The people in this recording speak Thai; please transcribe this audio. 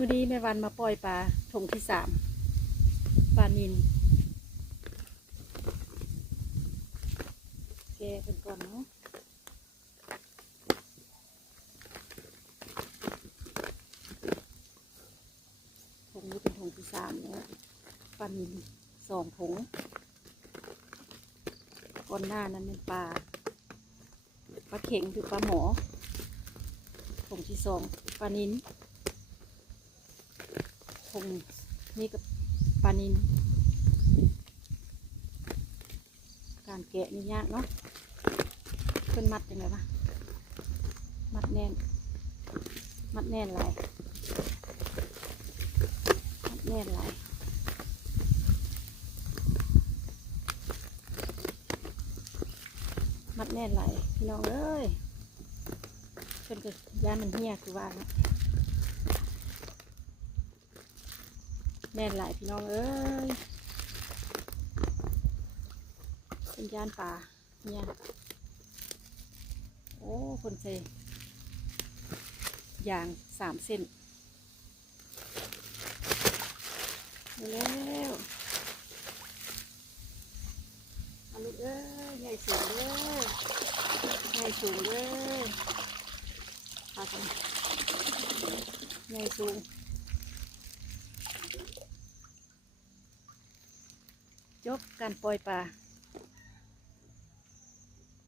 มื้อนี้แม่วันมาปล่อยปลาถงที่3ปลานิลแกะกันก่อนเนาะถงนี้เป็นถงที่3แล้วปลานิล2 ถงก่อนหน้านั้นเป็นปลาเข็งหรือปลาหมอถงที่2ปลานิลถงนี่กับปลานิลการแกะนี่ยากเนาะเพิ่นมัดยังไงวะมัดแน่นหลายมัดแน่นหลายมัดแน่นหลายพี่น้องเอ้ยเพิ่นก็ย่านมันเหี้ยคือว่านะแน่นหลายพี่น้องเอ้ยเป็นย่านป่าเนี่ยโอ้คนเซอย่าง3 เส้นแล้วเอาลูกเอ้ยใหญ่สูงเลยใหญ่สูงเลยพากันใหญ่สูงจบการปล่อยปลา